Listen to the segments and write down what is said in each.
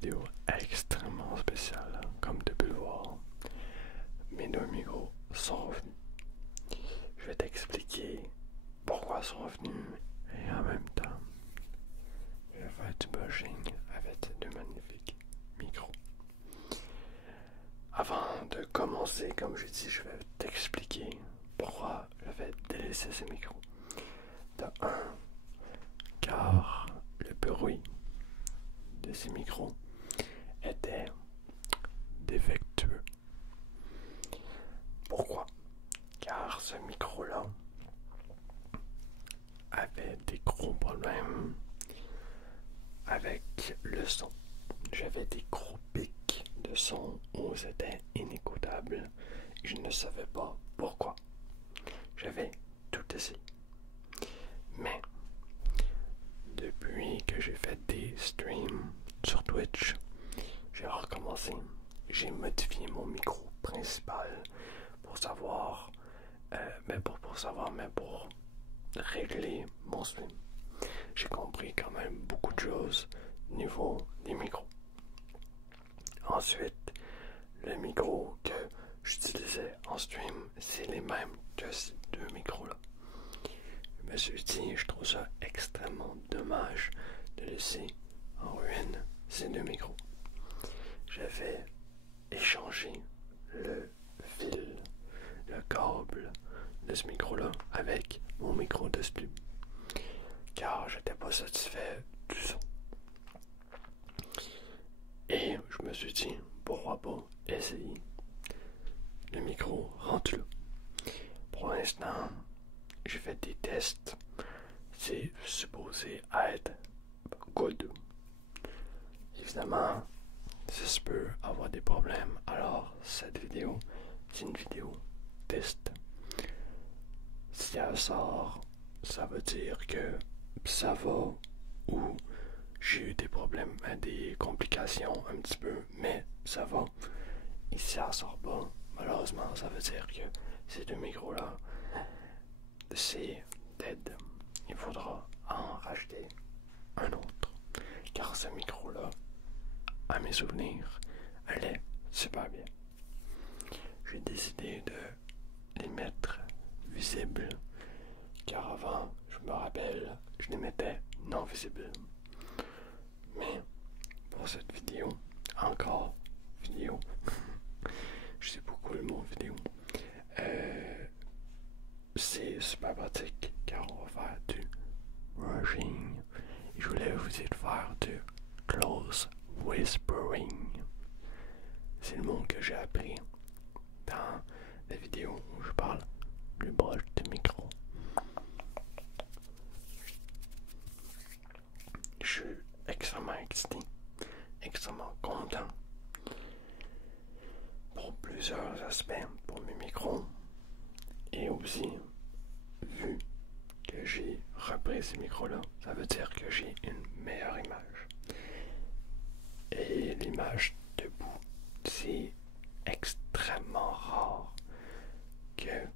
vidéo extrêmement spéciale. Comme tu peux le voir, mes deux micros sont revenus. Je vais t'expliquer pourquoi ils sont revenus et en même temps, je vais faire du brushing avec ces deux magnifiques micros. Avant de commencer, comme je dis, je vais t'expliquer pourquoi je vais délaisser ces micros. De un, car le bruit de ces micros était défectueux. Pourquoi? Car ce micro-là avait des gros problèmes avec le son. J'avais des gros pics de son où c'était inécoutable et je ne savais pas pourquoi. J'avais tout essayé. Mais depuis que j'ai fait des streams sur Twitch, j'ai recommencé. J'ai modifié mon micro principal pour savoir, pour régler mon stream. J'ai compris quand même beaucoup de choses au niveau des micros. Ensuite, le micro que j'utilisais en stream, c'est les mêmes que ces deux micros-là. Je me suis dit, je trouve ça extrêmement dommage de laisser en ruine ces deux micros. J'avais échangé le fil, le câble de ce micro-là avec mon micro de stream, car j'étais pas satisfait du son. Et je me suis dit, pourquoi pas essayer le micro rendu là. Pour l'instant, j'ai fait des tests. C'est supposé être good. Évidemment, ça se peut avoir des problèmes. Alors, cette vidéo, c'est une vidéo test. Si elle sort, ça veut dire que ça va ou j'ai eu des problèmes, des complications un petit peu, mais ça va. Et si ça sort pas, malheureusement, ça veut dire que ces deux micros-là, c'est dead. Il faudra en racheter un autre. Car ce micro-là, à mes souvenirs, allait super bien. J'ai décidé de les mettre visibles, car avant, je me rappelle, je les mettais non visibles. Mais pour cette vidéo, encore vidéo, je sais beaucoup le mot vidéo, c'est super pratique car on va faire du brushing. Et je voulais vous dire de faire du close whispering. C'est le mot que j'ai appris dans la vidéo où je parle plus proche du micro. Je suis extrêmement excité, extrêmement content pour plusieurs aspects pour mes micros et aussi vu que j'ai repris ces micros-là, ça veut dire que j'ai une meilleure image. Et l'image debout, c'est extrêmement rare que,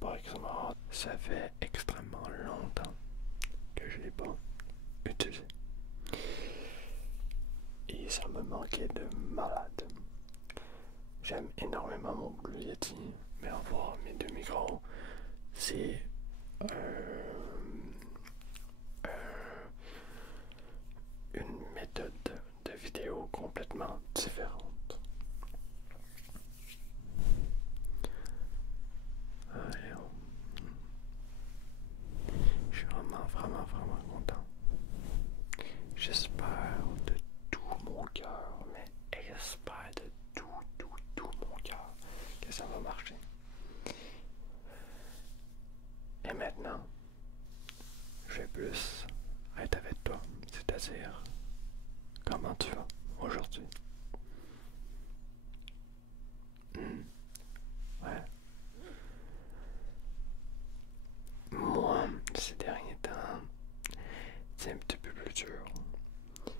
pas extrêmement rare, ça fait extrêmement longtemps que je ne l'ai pas utilisé. Et ça me manquait de malade. J'aime énormément mon Blue Yeti, mais avoir mes deux micros, c'est une méthode de vidéo complètement différente. Alors, je suis vraiment content. J'espère de tout mon cœur, mais j'espère de tout mon cœur que ça va marcher. Et maintenant, je vais plus être avec toi, c'est-à-dire comment tu vas aujourd'hui. Ouais. Moi, ces derniers temps, c'est un petit peu plus dur.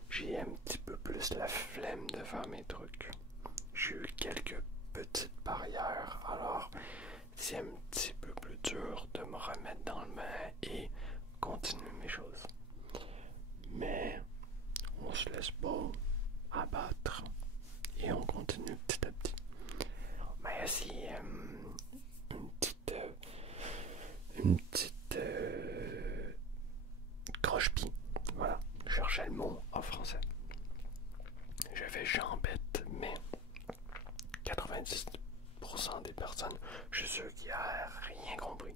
J'ai un petit peu plus la flemme de faire mes trucs. J'ai eu quelques petites barrières, alors c'est un petit peu plus dur de me remettre dans le bain et continuer mes choses. Mais on se laisse pas rien compris.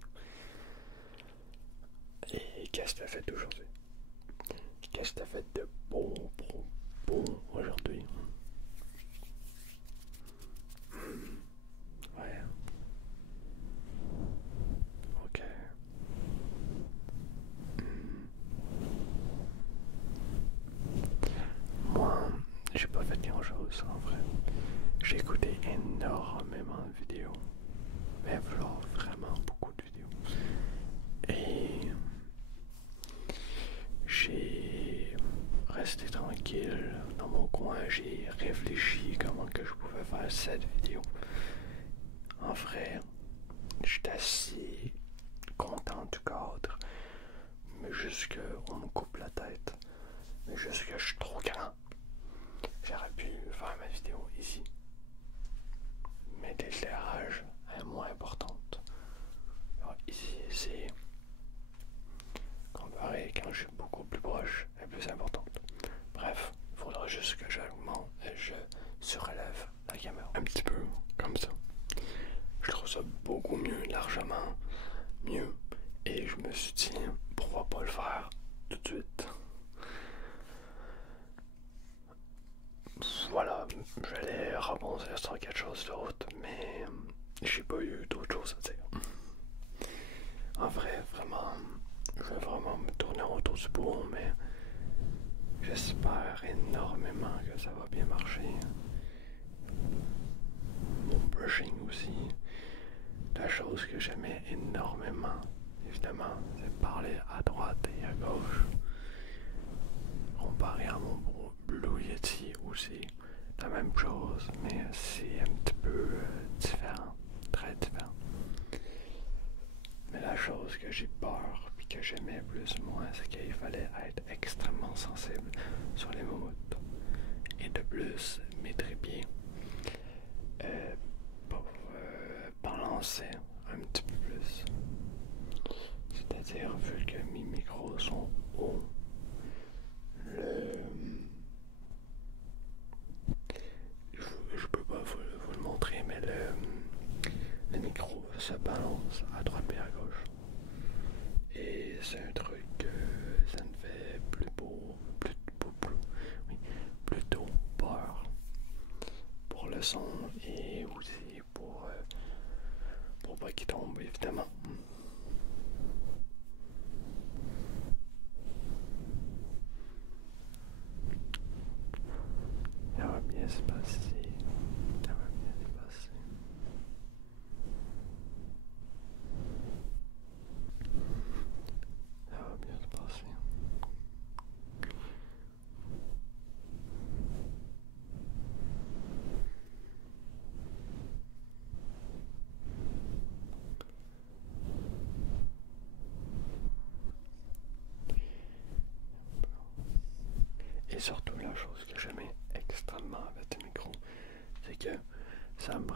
Et qu'est-ce que t'as fait aujourd'hui? Qu'est-ce que t'as fait de beau aujourd'hui? Ouais. Ok. Moi, j'ai pas fait grand chose en vrai. J'ai écouté énormément de vidéos. Mais genre vraiment beaucoup de vidéos. Et j'ai resté tranquille dans mon coin. J'ai réfléchi comment que je pouvais faire cette vidéo. En vrai, j'étais assez content du cadre. Mais juste qu'on me coupe la tête. Mais juste que je suis trop grand. J'aurais pu faire ma vidéo ici. Mais l'éclairage est moins importante. Alors ici, c'est comparé quand je suis beaucoup plus proche, est plus importante. Bref, il faudra juste que j'augmente et je surélève la caméra. Un petit peu comme ça. Je trouve ça beaucoup mieux, largement mieux. Et je me suis dit, pourquoi pas le faire tout de suite. Voilà, j'allais rebondir sur quelque chose d'autre, mais j'ai pas eu d'autre chose à dire. En vrai, vraiment, je vais vraiment me tourner autour du pot, mais j'espère énormément que ça va bien marcher. Mon brushing aussi. La chose que j'aimais énormément, évidemment, c'est parler à droite et à gauche. Comparé à mon Blue Yeti aussi, la même chose, mais c'est un petit peu différent, très différent. Mais la chose que j'ai peur et que j'aimais plus moi, c'est qu'il fallait être extrêmement sensible sur les momoutes. Et de plus, mes trépieds pour balancer un petit peu plus. C'est-à-dire, vu que mes micros sont hauts, je peux pas vous le montrer, mais le micro se balance à droite et à gauche. Et c'est un truc que ça me fait plutôt peur pour le son et aussi pour pas qu'il tombe, évidemment. Ça va bien se passer. Ça va bien se passer. Ça va bien se passer. Et surtout, la chose que j'aimais extrêmement avec le micro, c'est que ça me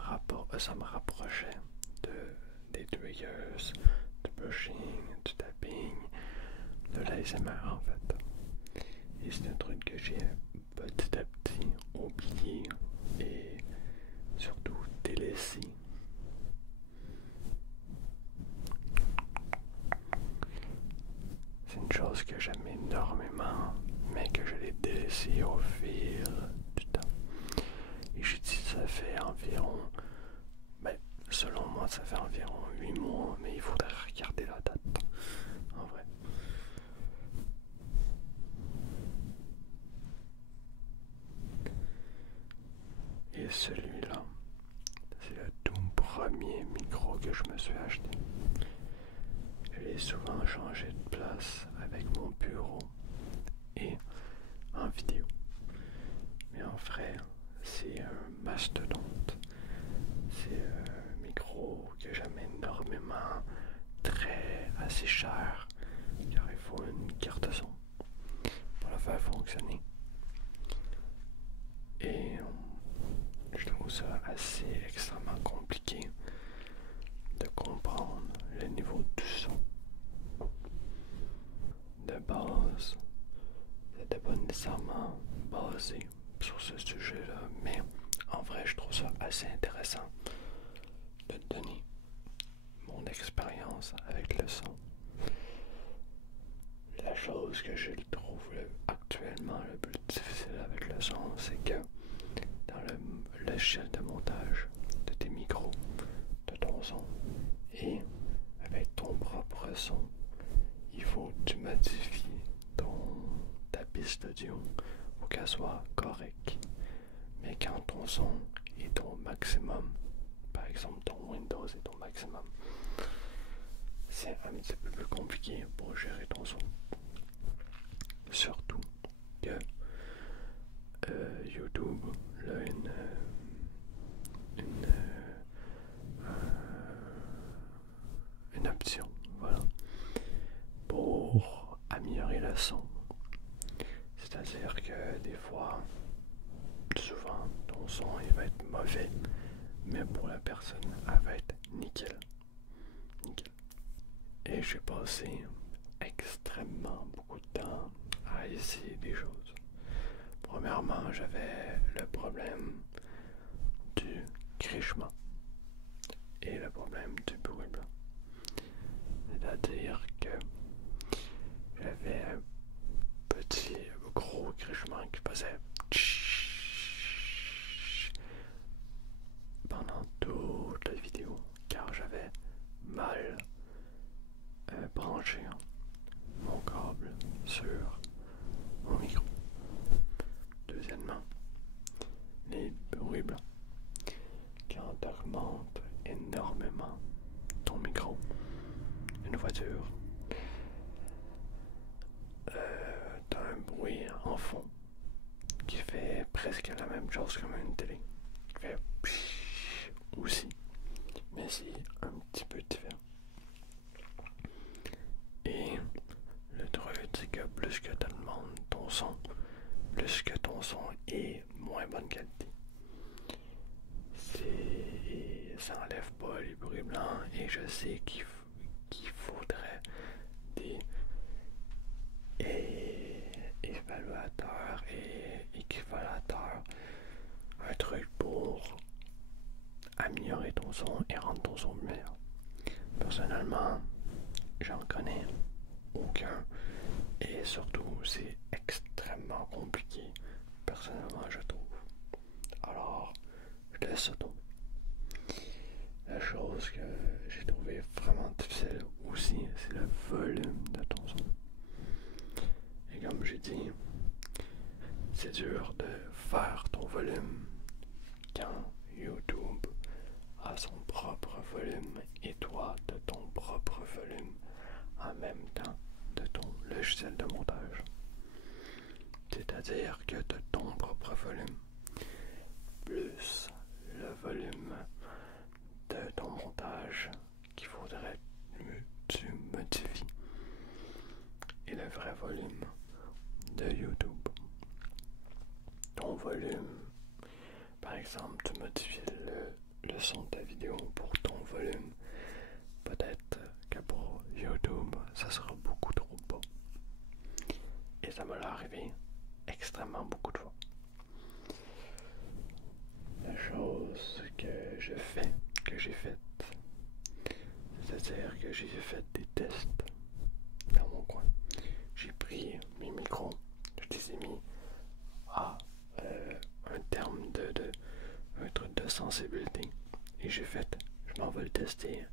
rapprochait des triggers, du brushing, du tapping, de l'ASMR en fait. Et c'est un truc que j'ai petit à petit oublié et surtout délaissé. C'est une chose que j'aime énormément, mais que je l'ai délaissé au fil du temps. Et j'ai dit ça fait environ, selon moi ça fait environ 8 mois, mais il faudrait regarder la date, en vrai. Et celui-là, c'est le tout premier micro que je me suis acheté. Je l'ai souvent changé de place avec mon bureau et en vidéo. Mais en vrai, c'est un mastodonte. C'est un micro que j'aime énormément, assez cher, car il faut une carte son pour le faire fonctionner. Et je trouve ça assez extrêmement compliqué de comprendre le niveau du son. De base, c'était pas nécessairement basé sur ce sujet-là, mais en vrai, je trouve ça assez intéressant de donner mon expérience avec le son. La chose que je trouve actuellement le plus difficile avec le son, c'est que dans le logiciel de montage de tes micros, de ton son, et avec ton propre son, il faut que tu modifies ta piste audio pour qu'elle soit correcte. Mais quand ton son est au maximum, par exemple ton Windows est au maximum, c'est un petit peu plus compliqué pour gérer ton son. Surtout que YouTube a une option, voilà, pour améliorer le son. C'est-à-dire que des fois, souvent, ton son il va être mauvais, mais pour la personne, elle va être nickel. Nickel. Et j'ai passé extrêmement beaucoup de temps à essayer des choses. Premièrement, j'avais le problème du crichement et le problème du bruit blanc. C'est-à-dire que j'avais un gros crichement qui faisait pendant toute la vidéo, car j'avais mal branché mon câble sur mon micro. Deuxièmement, les bruits blancs. Quand tu augmentes énormément ton micro, une voiture, t'as un bruit en fond qui fait presque la même chose comme une télé. Qui fait aussi, mais c'est un petit peu différent. Et le truc, c'est que plus que tu demandes ton son, plus que ton son est moins bonne qualité. Ça enlève pas les bruits blancs et je sais qu'il faudrait des évaluateurs et équivalateurs, un truc pour améliorer ton son et rendre ton son meilleur. Personnellement, j'en connais aucun et surtout c'est extrêmement compliqué, personnellement je trouve. Alors, je laisse ça tomber. La chose que j'ai trouvé vraiment difficile aussi, c'est le volume de ton son. Et comme j'ai dit, c'est dur de faire ton volume quand YouTube a son propre volume et toi de ton propre volume en même temps de ton logiciel de montage. C'est-à-dire que de ton propre volume plus le volume de ton montage qu'il faudrait que tu modifies et le vrai volume de YouTube. Ton volume, par exemple, tu modifies le son de ta vidéo pour ton volume, peut-être que pour YouTube ça sera beaucoup trop bas. Et ça m'est arrivé extrêmement beaucoup de fois. La chose que j'ai faite, c'est-à-dire que j'ai fait des tests dans mon coin. J'ai pris mes micros, je les ai mis à un terme un truc de sensibilité. Et j'ai fait, je m'en vais le tester,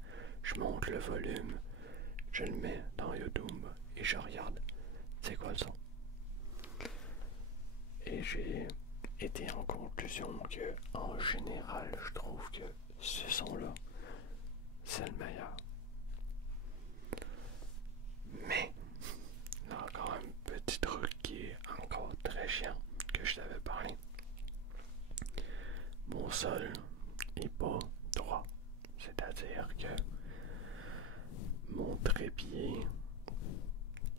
je monte le volume, je le mets dans YouTube et je regarde c'est quoi le son. Et j'ai été en conclusion que en général je trouve que ce son là c'est le meilleur. Mais il y a encore un petit truc qui est encore très chiant que je t'avais parlé. Mon sol est pas droit, c'est-à-dire que mon trépied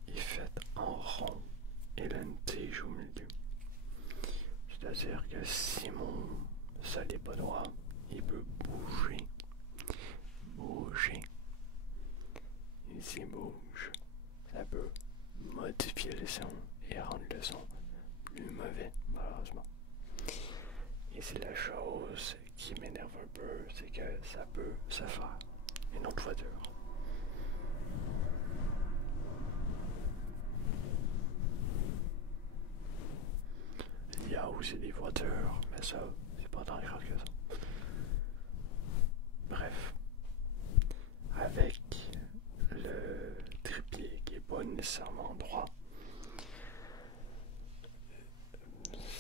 est fait en rond et là une tige au milieu. C'est-à-dire que si mon sol n'est pas droit, il peut bouger. Et s'il bouge, ça peut modifier le son et rendre le son plus mauvais, malheureusement. Et c'est la chose qui m'énerve un peu, c'est que ça peut se faire une autre voiture. aussi des voitures, mais ça, c'est pas tant grave que ça. Bref, avec le trépied qui est pas nécessairement droit,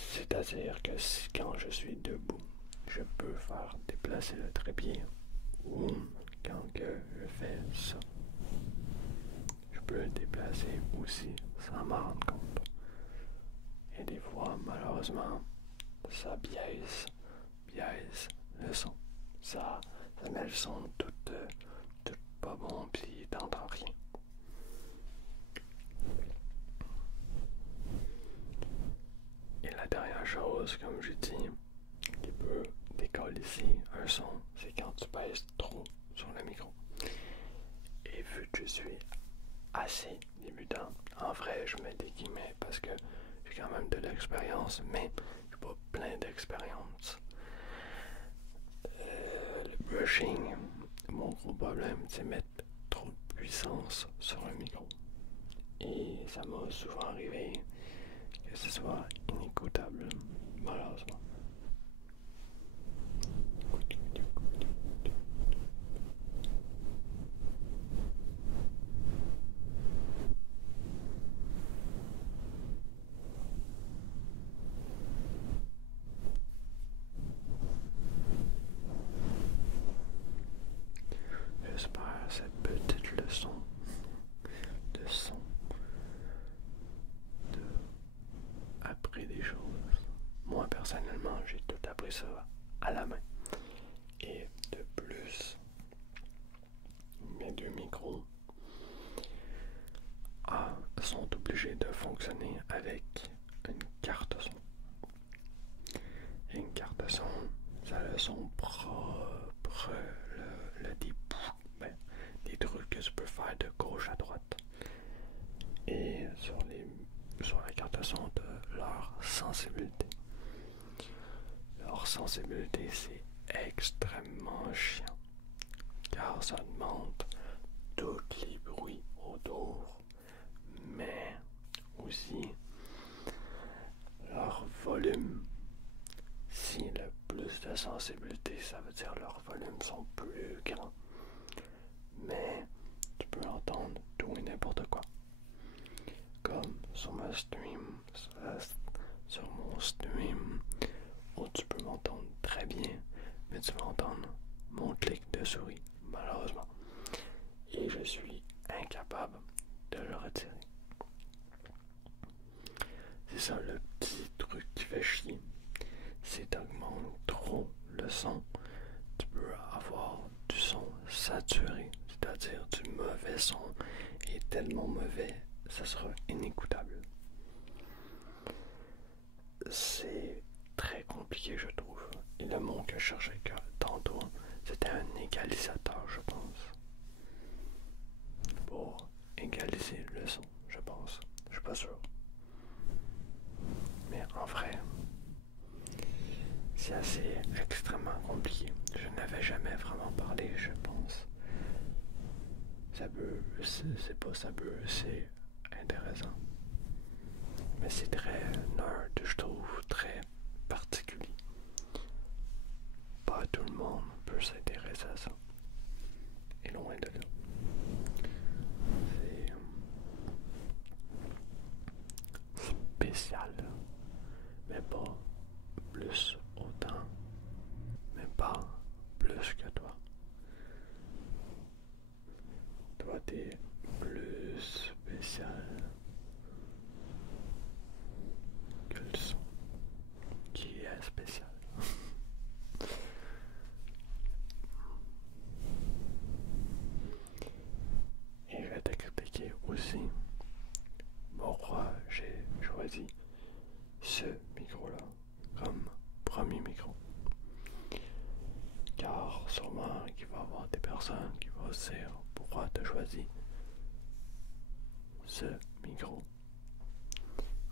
c'est-à-dire que quand je suis debout, je peux faire déplacer le trépied, ou quand que je fais ça, je peux le déplacer aussi sans m'en rendre compte. Et des fois, malheureusement, ça biaise le son. Ça met le son tout pas bon, puis t'entends rien. Et la dernière chose, comme je dis, qui peut décoller ici un son, c'est quand tu pèses trop sur le micro. Et vu que je suis assez débutant, en vrai, je mets des guillemets parce que j'ai quand même de l'expérience, mais j'ai pas plein d'expérience. Le brushing, mon gros problème, c'est mettre trop de puissance sur le micro. Et ça m'a souvent arrivé que ce soit inécoutable, malheureusement. J'espère cette petite leçon de son de appris des choses. Moi personnellement, j'ai tout appris ça à la main. Et de plus, mes deux micros sont obligés de fonctionner avec une carte son. Et une carte son, ça a le son propre, des trucs que tu peux faire de gauche à droite. Et sur la carte son de leur sensibilité. Leur sensibilité, c'est extrêmement chiant. Car ça demande tous les bruits autour, mais aussi leur volume. Si le plus de sensibilité, ça veut dire leurs volumes sont plus grands. Mais tu peux entendre tout et n'importe quoi. Comme sur mon stream, où tu peux m'entendre très bien, mais tu vas entendre mon clic de souris, malheureusement. Et je suis incapable de le retirer. C'est ça le petit truc qui fait chier. Si tu augmentes trop le son, tu peux avoir du son saturé, c'est-à-dire du mauvais son, et tellement mauvais, ça sera inécoutable. C'est très compliqué, je trouve. Et le mot que je cherchais tantôt, c'était un égalisateur, je pense. Pour égaliser le son, je pense. Je suis pas sûr. Mais en vrai, c'est assez extrêmement compliqué. Je n'avais jamais vraiment parlé, je pense. C'est intéressant. Mais c'est très nerd, je trouve, très particulier. Pas tout le monde peut s'intéresser à ça. Et loin de là. C'est spécial, mais pas plus autant, mais pas plus que toi. Toi, t'es plus spécial que le son qui est spécial. Et je vais t'expliquer aussi pourquoi j'ai choisi ce micro-là comme premier micro. Car sûrement qu'il va y avoir des personnes qui vont se dire pourquoi tu as choisi ce micro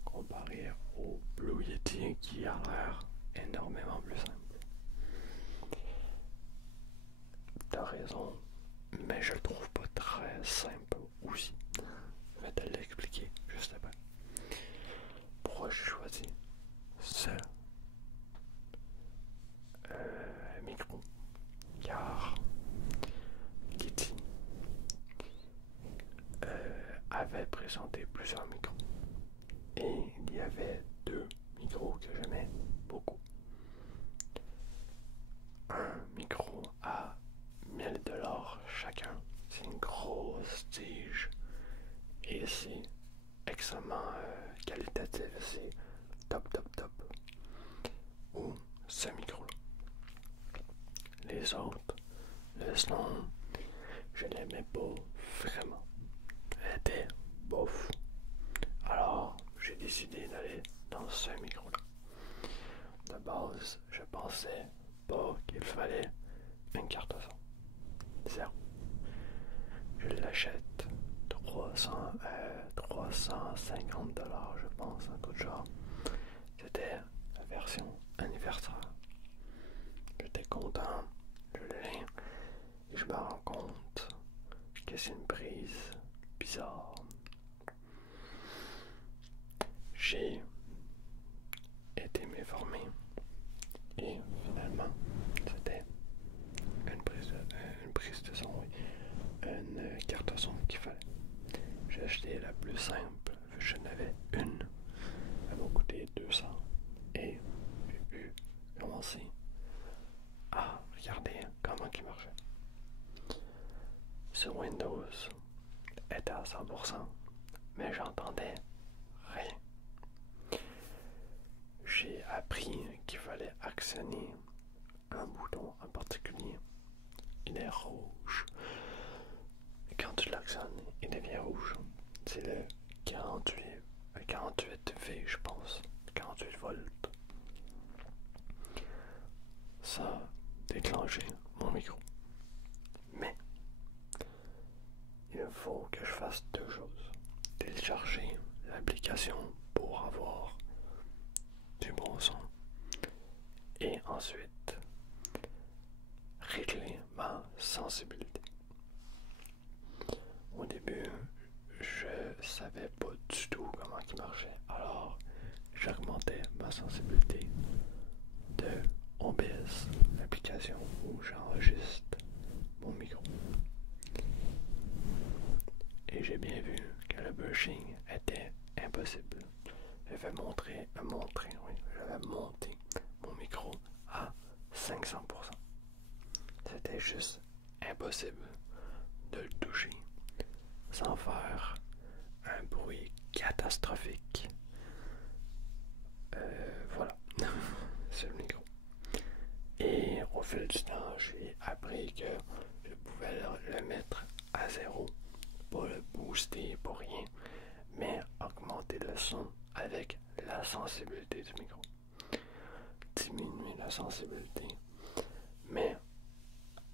comparé au Blue Yeti qui a l'air énormément plus simple. T'as raison, mais je le trouve pas très simple aussi. Je vais te l'expliquer juste après. Pourquoi j'ai choisi ce avait présenté plusieurs micros. Et il y avait deux micros que j'aimais beaucoup. Un micro à 1000$ chacun. C'est une grosse tige. Et c'est extrêmement qualitatif. C'est top. Ou ce micro-là. Les autres, le son, je l'aimais pas vraiment. Elle était bof. Alors, j'ai décidé d'aller dans ce micro-là. De base, je pensais pas qu'il fallait une carte son. Zéro. Je l'achète 350$, je pense, un truc de genre. C'était la version anniversaire. J'étais content, je l'ai, et je me rends compte que c'est une prise bizarre. J'ai été m'informer et finalement c'était une prise de son, oui. Une carte son qu'il fallait. J'ai acheté la plus simple, je n'avais une, elle m'a coûté 200 et j'ai pu commencer à regarder comment il marchait. Sur Windows, était à 100%, mais j'entendais rien. J'ai appris qu'il fallait actionner un bouton en particulier. Il est rouge. Et quand tu l'actionnes, il devient rouge. C'est le 48V, je pense. 48 volts. Ça a déclenché mon micro. Mais il faut que je fasse deux choses. Télécharger l'application pour avoir du bon son. Et ensuite, régler ma sensibilité. Au début, je savais pas du tout comment il marchait. Alors, j'augmentais ma sensibilité de OBS, l'application où j'enregistre mon micro. Et j'ai bien vu que le brushing était impossible. J'avais monté mon micro à 500%. C'était juste impossible de le toucher sans faire un bruit catastrophique. Voilà, c'est le micro. Et au fil du temps, j'ai appris que je pouvais le mettre à zéro, pas le booster pour rien, mais augmenter le son avec la sensibilité du micro. Diminuer la sensibilité, mais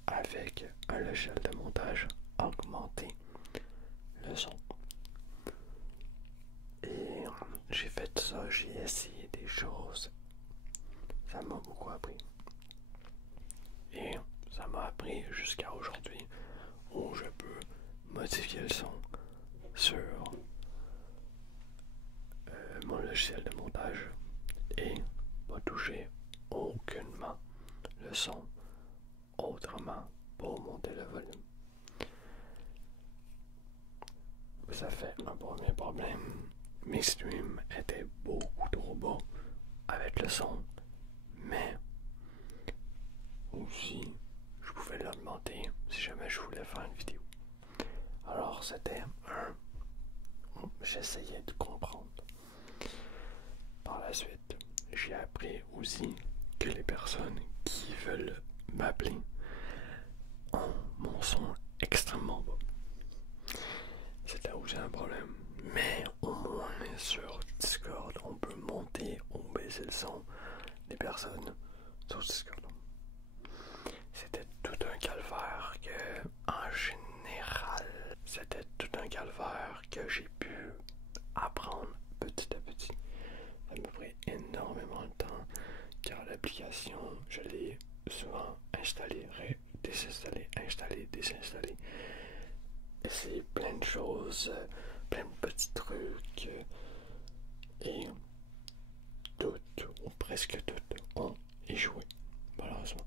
avec un logiciel de montage, augmenter le son. Et j'ai fait ça, j'ai essayé des choses. Ça m'a beaucoup appris. Et ça m'a appris jusqu'à aujourd'hui où je peux modifier le son sur mon logiciel de montage et pas toucher aucunement le son autrement pour monter le volume. Ça fait un premier problème. Mes streams étaient beaucoup trop bas avec le son, mais aussi je pouvais l'augmenter si jamais je voulais faire une vidéo. Alors c'était j'essayais de comprendre. Par la suite, j'ai appris aussi que les personnes qui veulent m'appeler ont mon son extrêmement bas. C'était aussi un problème, mais au moins sur Discord, on peut monter ou baisser le son des personnes sur Discord. C'était tout un calvaire que, en général, c'était tout un calvaire que j'ai pu apprendre petit à petit. Ça m'a pris énormément de temps car l'application, je l'ai souvent installée, désinstallée, installée, désinstallée. Essayer plein de choses, plein de petits trucs et toutes, ou presque toutes, ont échoué, malheureusement.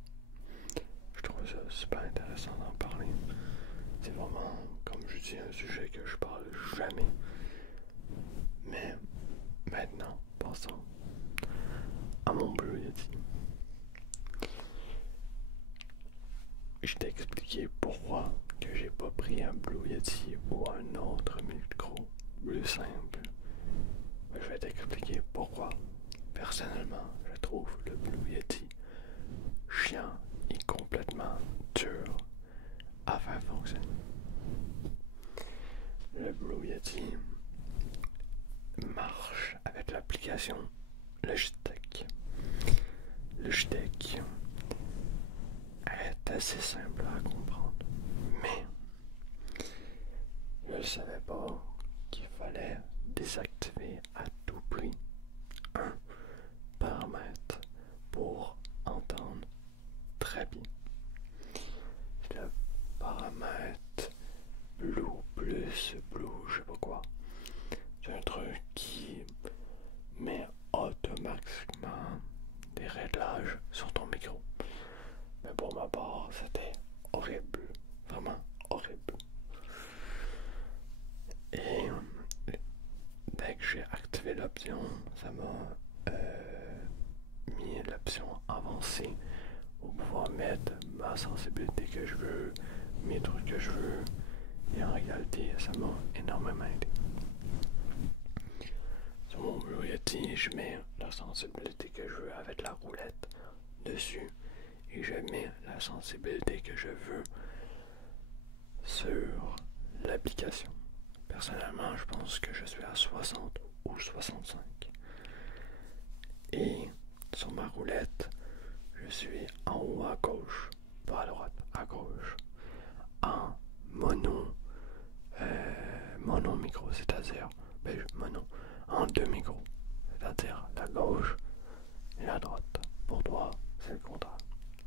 Je trouve ça super intéressant d'en parler. C'est vraiment, comme je dis, Yeti, un sujet que je parle jamais. Mais maintenant, passons à mon Blue Yeti. Je t'ai expliqué pourquoi que j'ai pas pris un Blue Yeti ou un autre micro plus simple. Je vais t'expliquer pourquoi. Personnellement, je trouve le Blue Yeti chiant et complètement dur à faire fonctionner. Le Blue Yeti marche avec l'application Logitech. Logitech est assez simple à comprendre, mais je ne savais pas qu'il fallait désactiver à tout prix un paramètre pour entendre très bien. C'est le paramètre Blue plus Blue, je sais pas quoi. C'est un truc qui met automatiquement des réglages sur ton micro. Mais pour ma part, c'était horrible. Vraiment horrible. Et dès que j'ai activé l'option, ça m'a mis l'option avancée pour pouvoir mettre ma sensibilité que je veux, mes trucs que je veux. Et en réalité, ça m'a énormément aidé. Sur mon Blue Yeti, je mets la sensibilité que je veux avec la roulette dessus. Et je mets la sensibilité que je veux sur l'application. Personnellement, je pense que je suis à 60 ou 65. Et sur ma roulette, je suis en haut à gauche, pas à droite, à gauche, en mono micro, c'est-à-dire mono, en deux micros, c'est-à-dire la gauche et la droite. Pour toi, c'est le contraire.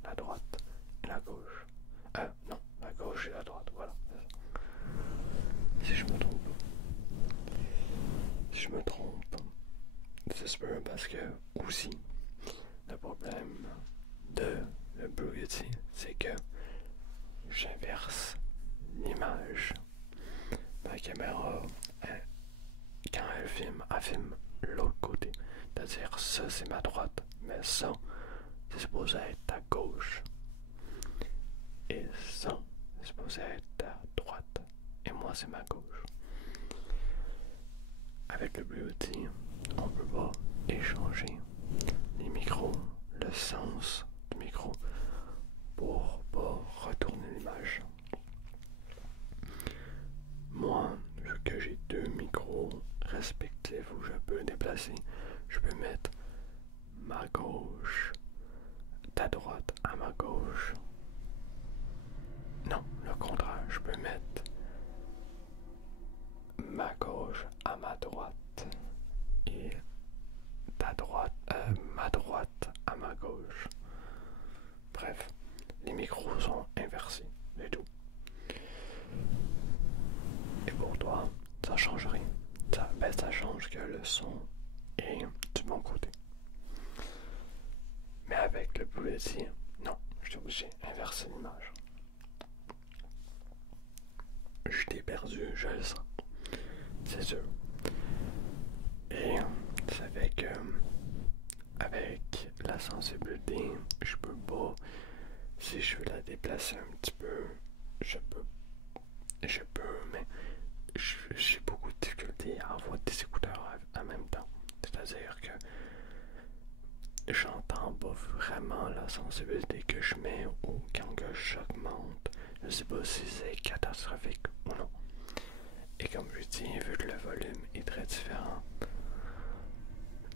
La droite et la gauche. Non, la gauche et la droite, voilà. Si je me trompe. Si je me trompe, c'est sûr parce que aussi, le problème de le Blue Yeti, c'est que j'inverse l'image. Ma caméra, quand elle filme l'autre côté. C'est-à-dire, ça c'est ma droite, mais ça, c'est supposé être ta gauche. Et ça, c'est supposé être ta droite. Et moi, c'est ma gauche. Avec le Blue Yeti, on peut pas échanger les micros, le sens du micro, pour pas retourner l'image. Moi, vu que j'ai deux micros respectifs où je peux déplacer, je peux mettre ma gauche, ta droite à ma gauche. Non, le contraire, je peux mettre ma gauche à ma droite et ma droite à ma gauche. Bref, les micros sont inversés, c'est tout. Et pour toi, ça change rien. Ça change que le son est du bon côté. Mais avec le Blue Yeti, non, je suis obligé d'inverser l'image. Je t'ai perdu, je le sens. C'est sûr. Et ça fait que avec la sensibilité, je peux pas, si je veux la déplacer un petit peu, je peux, mais j'ai beaucoup de difficulté à avoir des écouteurs en même temps. C'est-à-dire que j'entends pas vraiment la sensibilité que je mets ou quand que j'augmente. Je sais pas si c'est catastrophique ou non. Et comme je dis, vu que le volume est très différent,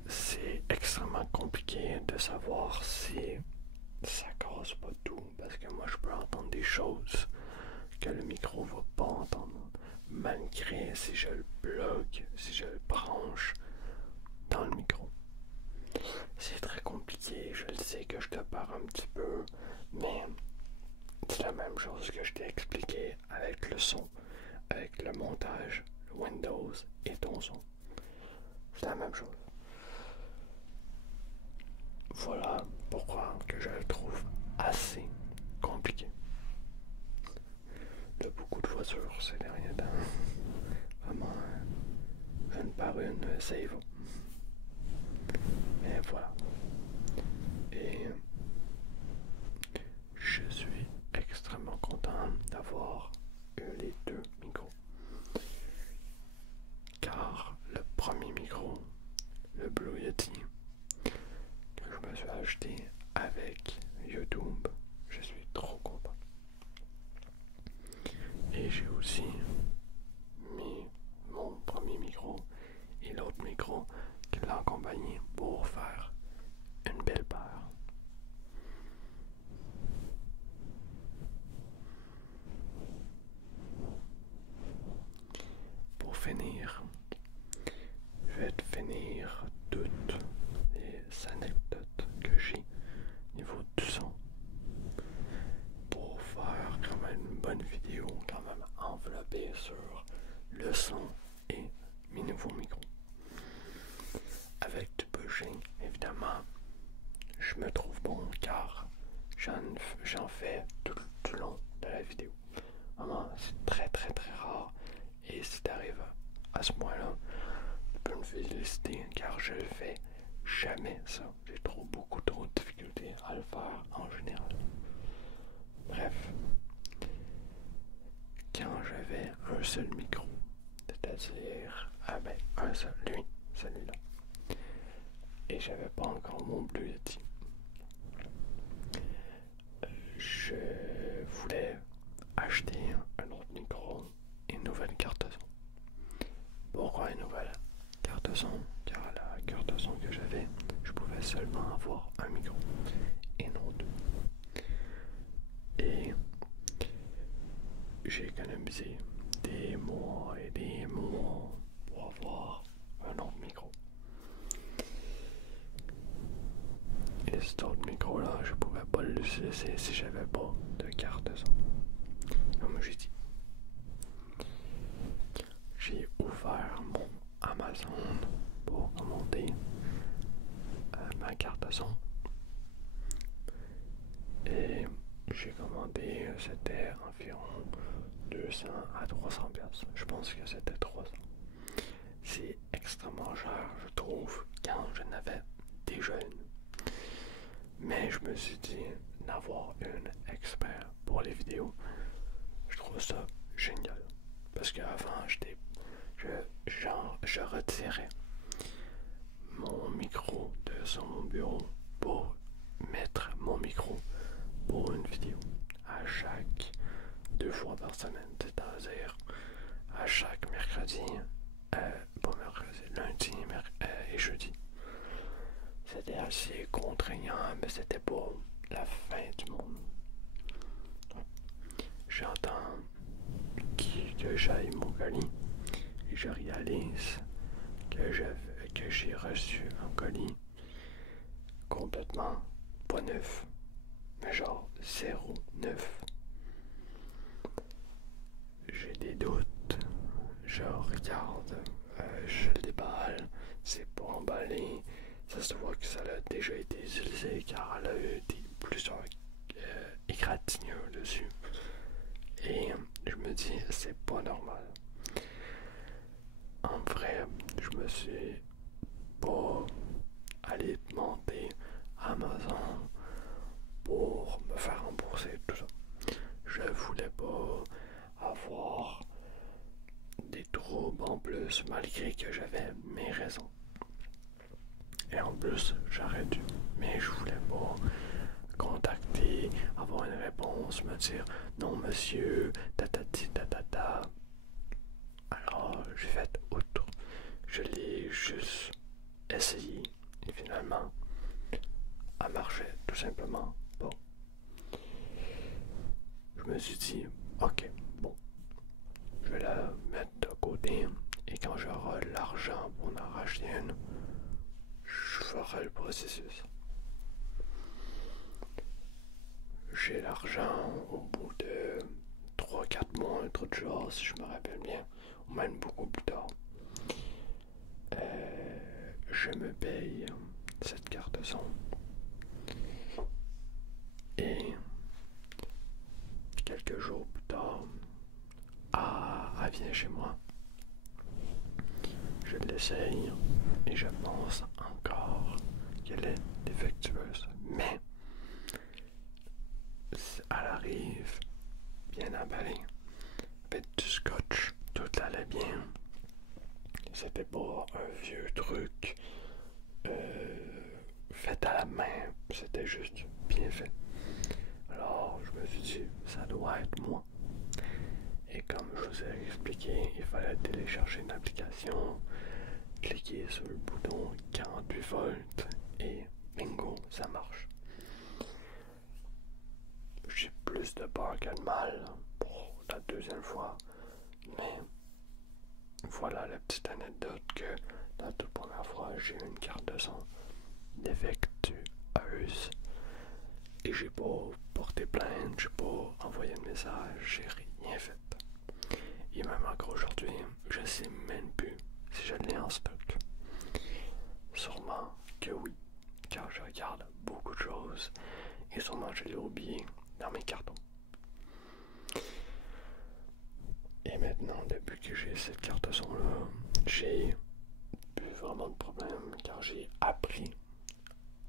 c'est extrêmement compliqué de savoir si ça casse pas tout. Parce que moi je peux entendre des choses que le micro va pas entendre. Malgré si je le plug, si je le branche dans le micro. C'est très compliqué, je le sais que je te parle un petit peu, mais c'est la même chose que je t'ai expliqué avec le son, avec le montage, Windows et ton son. C'est la même chose. Voilà pourquoi que je le trouve assez compliqué. Il y a beaucoup de voitures ces derniers temps. par une, ça y va. Mais voilà. Et je suis extrêmement content d'avoir eu les deux micros. Car le premier micro, le Blue Yeti, que je me suis acheté avec YouTube, je suis trop content. Et j'ai aussi mis mon premier micro et l'autre micro qui l'a accompagné pour faire une belle paire. Pour finir, je vais te finir toutes les anecdotes que j'ai au niveau du son pour faire quand même une bonne vidéo, quand même enveloppée sur le son et mes nouveaux micros. Avec du pushing, évidemment, je me trouve bon car j'en fais tout le long de la vidéo. Vraiment, c'est très très très rare. Et si tu arrives à ce point-là, tu peux me féliciter car je le fais jamais ça. J'ai beaucoup trop de difficultés à le faire en général. Bref, quand j'avais un seul micro, c'est-à-dire un seul, celui-là, et j'avais pas encore mon Blue Yeti, je voulais acheter un autre micro et une nouvelle carte son. Pourquoi une nouvelle carte son? Car la carte son que j'avais, je pouvais seulement avoir un micro et non deux. Et j'ai économisé des mois et des mois pour avoir un autre micro. Et cet autre micro-là, je pouvais pas l'utiliser si j'avais pas de carte son. Comme j'ai dit, j'ai ouvert mon Amazon pour commander ma carte son. Et j'ai commandé, c'était environ 200 à 300 pièces. Je pense que c'était 300. C'est extrêmement cher, je trouve, quand je n'avais déjà une. Mais je me suis dit, d'avoir une expert pour les vidéos, je trouve ça génial. Parce qu'avant, je retirais mon micro de sur mon bureau pour mettre mon micro pour une vidéo à chaque 2 fois par semaine, c'est-à-dire à chaque mercredi, pas mercredi, lundi et jeudi. C'était assez contraignant, mais c'était pas la fin du monde. J'entends que j'aille mon colis et je réalise que j'ai reçu un colis complètement pas neuf, mais genre 0,9. J'ai des doutes, je regarde, je le déballe, c'est pas emballé, ça se voit que ça a déjà été utilisé car elle a eu plusieurs égratignures dessus. Et je me dis, c'est pas normal. En vrai, je me suis pas allé demander à Amazon pour me faire rembourser tout ça. Je voulais pas avoir des troubles en plus, malgré que j'avais mes raisons. Et en plus, j'aurais dû, mais je voulais pas contacter, avoir une réponse, me dire non monsieur, tatati tatata. Alors j'ai fait outre. Je l'ai juste essayé et finalement, elle marchait tout simplement pas. Je me suis dit, ok, bon, je vais la mettre de côté et quand j'aurai l'argent pour en racheter une, je ferai le processus. J'ai l'argent au bout de 3-4 mois, un truc de genre, si je me rappelle bien, ou même beaucoup plus tard. Je me paye cette carte son et quelques jours plus tard, elle vient chez moi. je l'essaye et je pense encore qu'elle est défectueuse. Mais elle arrive bien emballée, avec du scotch, tout allait bien. C'était pas un vieux truc fait à la main, c'était juste bien fait. Alors je me suis dit, ça doit être moi. Et comme je vous ai expliqué, il fallait télécharger une application, cliquer sur le bouton 48 volts et bingo, ça marche. J'ai plus de peur que de mal pour la deuxième fois, mais voilà la petite anecdote que la toute première fois j'ai eu une carte de son défectueuse et j'ai pas porté plainte, j'ai pas envoyé de message, j'ai rien fait. Et même encore aujourd'hui, je sais même plus si je l'ai en stock. Sûrement que oui, car je regarde beaucoup de choses et sûrement je l'ai oublié dans mes cartons. Et maintenant, depuis que j'ai cette carte son là, j'ai plus vraiment de problème car j'ai appris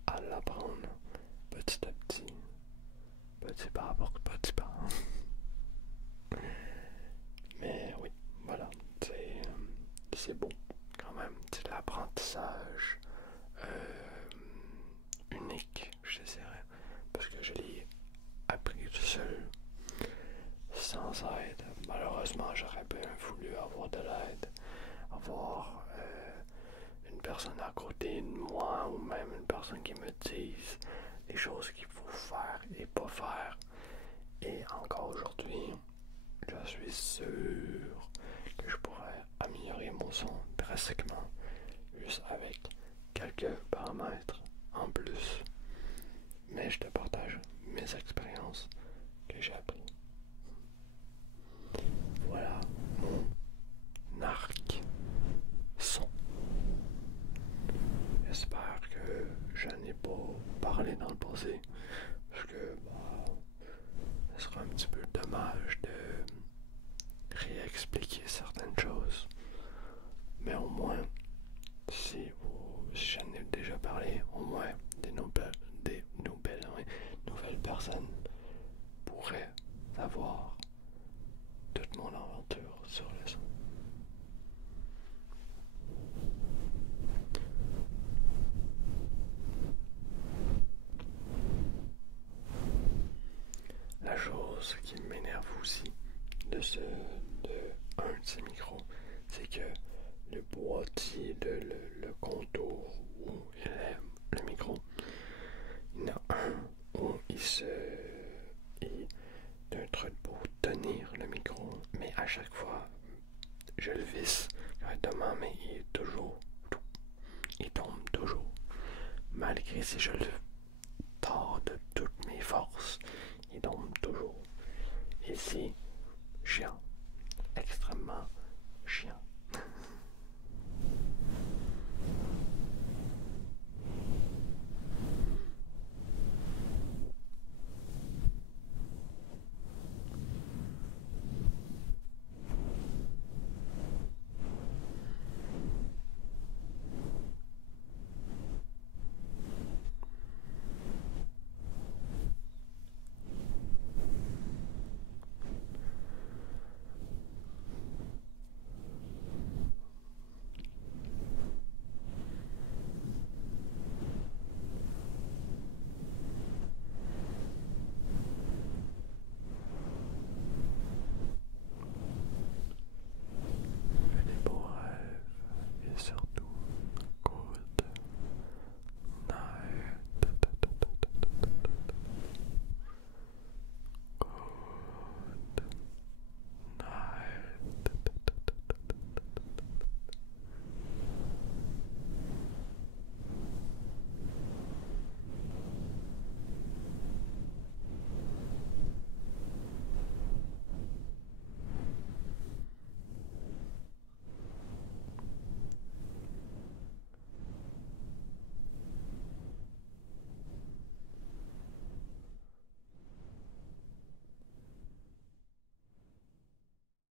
à l'apprendre petit à petit, petit pas à petit pas. Mais oui, voilà, c'est bon quand même, c'est l'apprentissage unique, je dirais, parce que je l'ai appris tout seul, sans aide. Malheureusement, j'aurais bien voulu avoir de l'aide, avoir une personne à côté de moi ou même une personne qui me dise les choses qu'il faut faire et pas faire. Et encore aujourd'hui, je suis sûr que je pourrais améliorer mon son drastiquement juste avec quelques paramètres en plus. Mais je te partage mes expériences que j'ai apprises. Voilà mon arc son. J'espère que je n'ai pas parlé dans le passé, parce que ce sera un petit peu dommage de réexpliquer certaines choses. Mais au moins, si j'en ai déjà parlé, au moins nouvelles personnes pourraient savoir toute mon aventure sur le son. La chose qui m'énerve aussi de un de ces micros, c'est que le boîtier, le contour où il est le micro, il y en a un où il y a un truc pour tenir le micro, mais à chaque fois je le visse correctement, mais il tombe toujours, malgré si je le tords de toutes mes forces, il tombe toujours. Et si